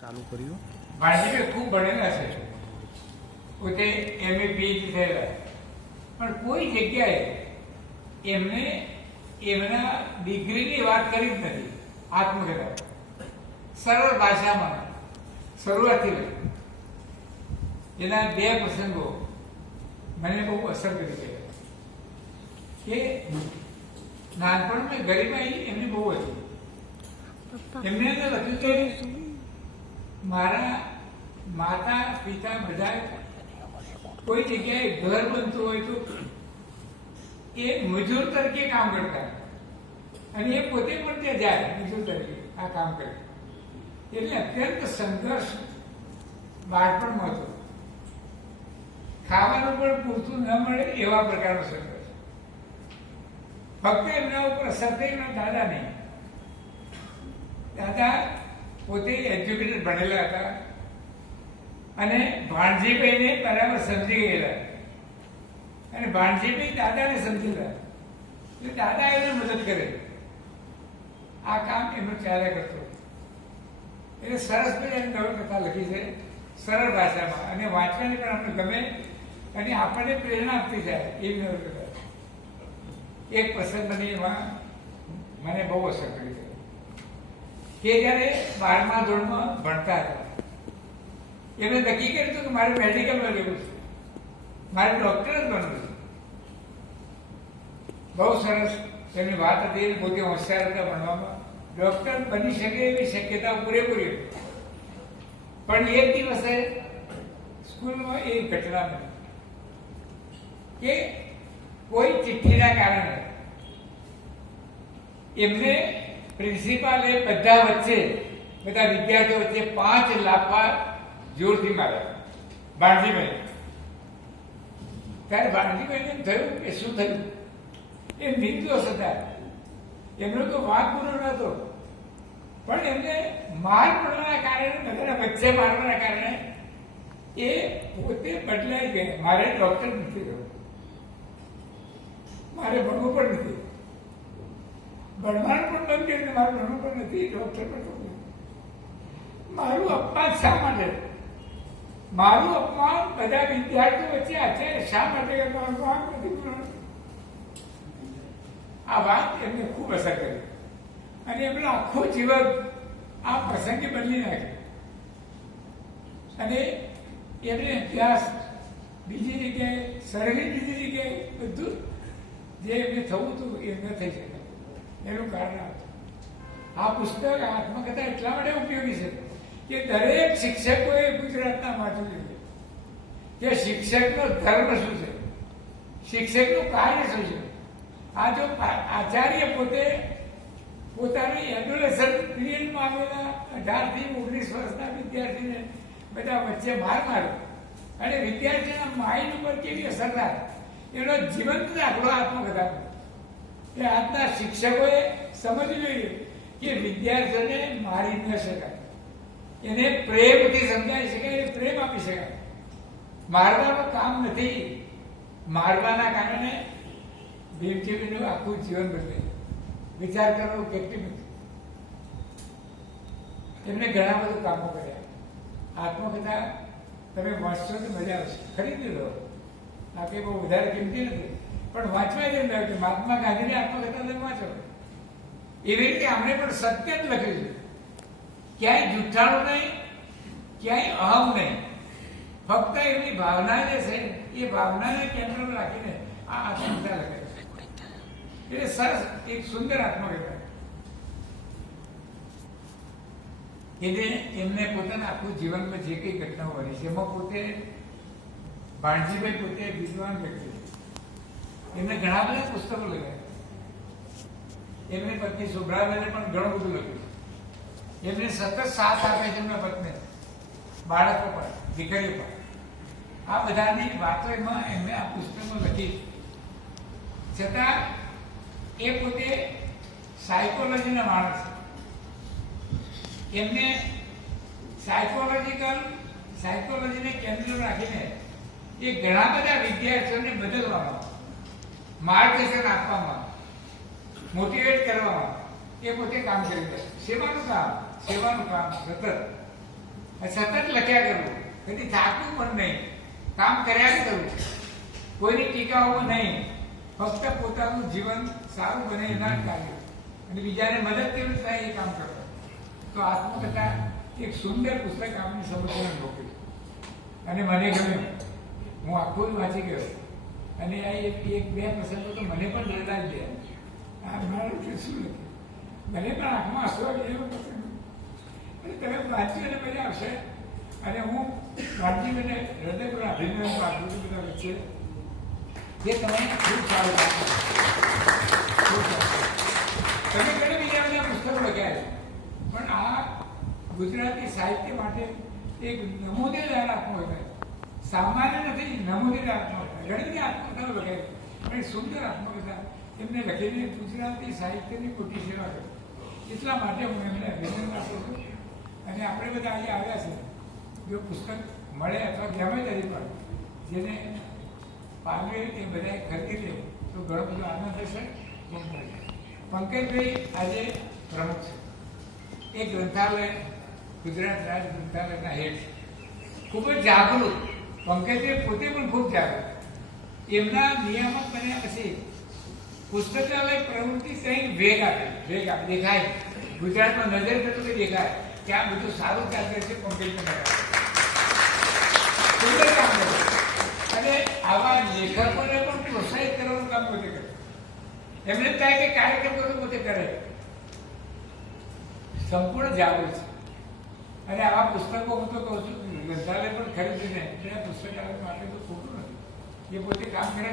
ચાલુ કર્યું. ભાણજીભાઈ ખૂબ ભણેલા છે. પોતે એમએ પીએચડી થયેલા. પણ કોઈ જગ્યાએ એમને એમના ડિગ્રીની વાત કરી જ નથી. આત્મકથા સરળ ભાષામાં શરૂઆતથી એના બે પ્રસંગો મને બહુ અસર કરી છે. કે નાનપણમાં ગરીબાઈ એમની બહુ હતી. એમને લખ્યું કે મારા માતા પિતા બધા કોઈ જગ્યાએ ઘર બનતું હોય તો એ મજૂર તરીકે કામ કરતા. અને એ પોતે પણ ત્યાં જાય, મજૂર તરીકે આ કામ કરે. એટલે અત્યંત સંઘર્ષ બાળપણમાં હતો. ખાવાનું પણ પૂરતું ન મળે એવા પ્રકારનો સંઘર્ષ. ફક્ત એમના ઉપર એમના દાદા નહીં દાદા પોતે એજ્યુકેટેડ ભણેલા હતા. અને ભાણજીભાઈને બરાબર સમજી ગયેલા. અને ભાણજીભાઈ દાદાને સમજેલા. એટલે દાદા એને મદદ કરે. આ કામ એમનો ચાલ્યા કરતો. એટલે સરસ મજાની નવલકથા લખી છે, સરળ ભાષામાં. અને વાંચવાની પણ આપણે ગમે. અને આપણને પ્રેરણા આપતી જાય એવી નવલકથા એક પ્રસંગ બની એમાં, મને બહુ અસર કરી છે. કે જ્યારે બારમા ધોરણમાં ભણતા હતા એમણે નક્કી કર્યું હતું કે મારે મેડિકલમાં લેવું છે. મારે ડોક્ટર જ બનવું છે. બહુ સરસ એમની વાત હતી, એને પોતે હોશિયાર હતા ભણવામાં. ડોક્ટર બની શકે એવી શક્યતા પૂરેપૂરી પણ એક દિવસે સ્કૂલમાં એ ઘટના બની કે કોઈ ચિઠ્ઠીના કારણે એમને પ્રિન્સિપાલે બધા વચ્ચે, બધા વિદ્યાર્થીઓ વચ્ચે પાંચ લાફા જોરથી માર્યા. બાણજીભાઈ ત્યારે બાણજીભાઈને થયું કે શું થયું? એ નિર્દોષ હતા. એમનો તો વાંક પૂરો નહોતો. પણ એમને માર પડવાના કારણે બધાના વચ્ચે મારવાના કારણે એ પોતે બદલાઈ ગયા. મારે ડોક્ટર નથી થયું મારે ભણવું પણ નથી. ભણવાનું પણ બંધ કરીને મારું ભણવું પણ નથી ડોક્ટર પણ મારું અપમાન શા માટે? મારું અપમાન બધા વિદ્યાર્થીઓ વચ્ચે આજે શા માટે કે મારું વાંક નથી આ વાત એમને ખૂબ અસર કરી. અને એમનું આખું જીવન આ પ્રસંગે બદલી નાખ્યું અને એમને અભ્યાસ બીજી જગ્યાએ સર્વે બીજી જગ્યાએ બધું જે એમને થવું હતું એ ન થઈ શકે એનું કારણ આ પુસ્તક આત્મકથા એટલા માટે ઉપયોગી છે કે દરેક શિક્ષકોએ ગુજરાતના વાંચવું જોઈએ. કે શિક્ષકનો ધર્મ શું છે? શિક્ષકનું કાર્ય શું છે? આ જો આચાર્ય પોતે પોતાની એડોલેશન પીરિયડમાં આવેલા અઢારથી ઓગણીસ વર્ષના વિદ્યાર્થીને બધા વચ્ચે માર માર્યો. અને વિદ્યાર્થીના માઇન્ડ ઉપર કેવી અસર થાય? એનો જીવંત દાખલો આત્મકથા કે આજના શિક્ષકોએ સમજવું જોઈએ કે વિદ્યાર્થીઓને મારી ન શકાય. એને પ્રેમથી સમજાવી શકાય, એને પ્રેમ આપી શકાય. મારવાનું કામ નથી. મારવાના કારણે ભીમજીવીનું આખું જીવન બદલે વિચાર કરવો કેટલી બધી એમને ઘણા બધું કામો કર્યા. આત્મકથા તમે વાંચશો તો મજા આવશે. ખરીદી લો. બાકી બહુ વધારે કિંમતી નથી. પણ વાંચવા જેમ કે મહાત્મા ગાંધીની આત્મકથા તમે વાંચો. એવી રીતે આપણે પણ સત્ય જ લખ્યું ક્યાંય જૂઠાણું નહીં, ક્યાંય અહમ નહીં. ફક્ત એમની ભાવના જે છે, એ ભાવનાને કેન્દ્રમાં રાખીને આ આત્મકથા લખે છે. એટલે સરસ, એક સુંદર આત્મકથા. એને એમને પોતાના આખું જીવનમાં જે કઈ ઘટનાઓ બની છે, એમાં પોતે ભાણજીભાઈ પોતે વિદ્વાન વ્યક્તિ. એમને ઘણા બધા પુસ્તકો લખ્યા. એમની પત્ની સુભ્રાબેને પણ ઘણું બધું લખ્યું. એમને સતત સાથ આપે છે એમના પત્ની. બાળકો પણ, દીકરીઓ પણ. આ બધાની વાતો એમાં એમને આ પુસ્તકો લખી છતાં, એ પોતે સાયકોલોજીના માણસ એમને સાયકોલોજીકલ સાયકોલોજીને કેન્દ્ર રાખીને એ ઘણા બધા વિદ્યાર્થીઓને બદલવામાં માર્ગદર્શન આપવામાં મોટિવેટ કરવામાં એ પોતે કામ કરી દે સેવાનું કામ સેવાનું કામ સતત. સતત લખ્યા કરવું, કદી થાકવું પણ નહીં. કામ કર્યા જ કરવું. કોઈની ટીકાઓ નહીં. ફક્ત પોતાનું જીવન સારું બને એના જ કાર્ય. અને બીજાને મદદ કેવી થાય એ કામ કરવું. તો આત્મકથા એક સુંદર પુસ્તક આપની સમસ્યાને મોકલ્યું. અને મને ગમ્યું. હું આખું જ વાંચી ગયો. અને આ એક એક બે પ્રસંગો તો મને પણ રડાઈ ગયા. આ મારું કે શું લખ્યું મને પણ આંખમાં આંસુ એવો પ્રસંગ અને તમે વાંચી અને મજા આવશે. અને હું વાંચી મને હૃદયપૂર્વક અભિનંદન આપું છું બધા વચ્ચે. જે તમને ખૂબ સારું. તમે ઘણા બીજા બધા પુસ્તકો લખ્યા છે. પણ આ ગુજરાતી સાહિત્ય માટે એક નમૂનેદાર આત્મકથા સામાન્ય નથી નમૂનેદાર આત્મકથા ઘણી બધી આત્મકથાઓ લખાય. પણ એ સુંદર આત્મકથા, એમને લખેલી ગુજરાતી સાહિત્યની ખોટી સેવા કરી. એટલા માટે હું એમને અભિનંદન આપું છું. અને આપણે બધા અહીંયા આવ્યા છે. જો પુસ્તક મળે અથવા ગમે તરી પણ, જેને પામે એ બધાએ ખરીદી લે, તો ઘણો બધો આનંદ થશે પંકજભાઈ આજે પ્રમુખ છે. એ ગ્રંથાલય, ગુજરાત રાજ્ય ગ્રંથાલયના હેડ ખૂબ જ જાગૃત. પંકજભાઈ પોતે પણ ખૂબ જાગૃત. એમના નિયામક બન્યા પછી પુસ્તકાલય પ્રવૃત્તિ કંઈક વેગ આપે વેગ આપે, દેખાય. ગુજરાતમાં નજર થતું કે દેખાય કે આ બધું સારું ચાલે છે કોમ્પિટિશન કામ અને આવા લેખકોને પણ પ્રોત્સાહિત કરવાનું કામ પોતે કરે. એમને એમ થાય કે કાર્યક્રમ તો પોતે કરે. સંપૂર્ણ જાગૃત છે. અને આવા પુસ્તકો હું તો કહું છું ગ્રંથાલય પણ ખરીદીને પુસ્તકાલય માટે તો ખોટું નથી. એ પોતે કામ કરે